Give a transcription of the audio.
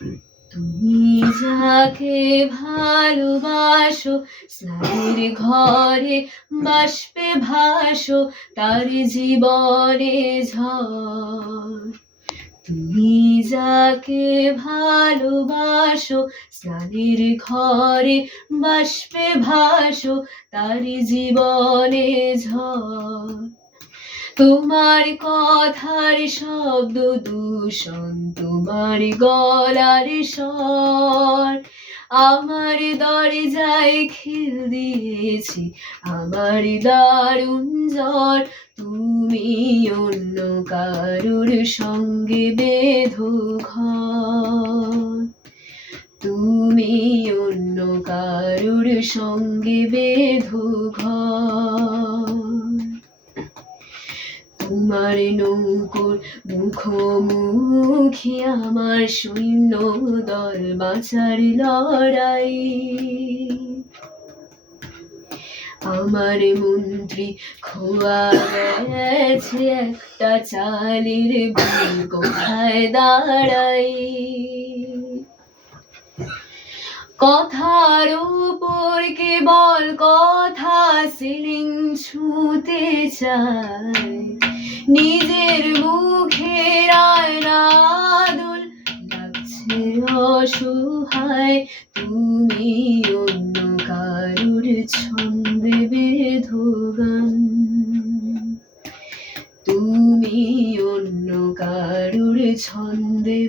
তুমি যাকে ভালোবাসো, স্নানের ঘরে বাষ্পে ভাসো, তার জীবনে ঝড়। তুমি যাকে ভালোবাসো, স্নানের ঘরে বাষ্পে ভাসো, তার জীবনে ঝড়। তোমার কথার শব্দ দূষণ, তোমার গলার স্বর আমার দরজায় খিল দিয়েছি, আমার দারুণ জ্বর। তুমি অন্য কারুর সঙ্গে বেঁধো ঘর, তুমি অন্য কারুর সঙ্গে বেঁধো ঘর। তোমার নৌকোর মুখোমুখি আমার সৈন্য দল, বাঁচার লড়াই। আমার মন্ত্রী খোয়া গেছে একটা চালের ভুল, কোথায় দাঁড়াই। কথার উপর কেবল কথা, সিলিং ছুঁতে চায়, নিজের মুখের আয়না দুল লাগছে অসহায়। তুমি অন্য কারুর ছন্দে বেঁধো গান, তুমি অন্য কারুর ছন্দে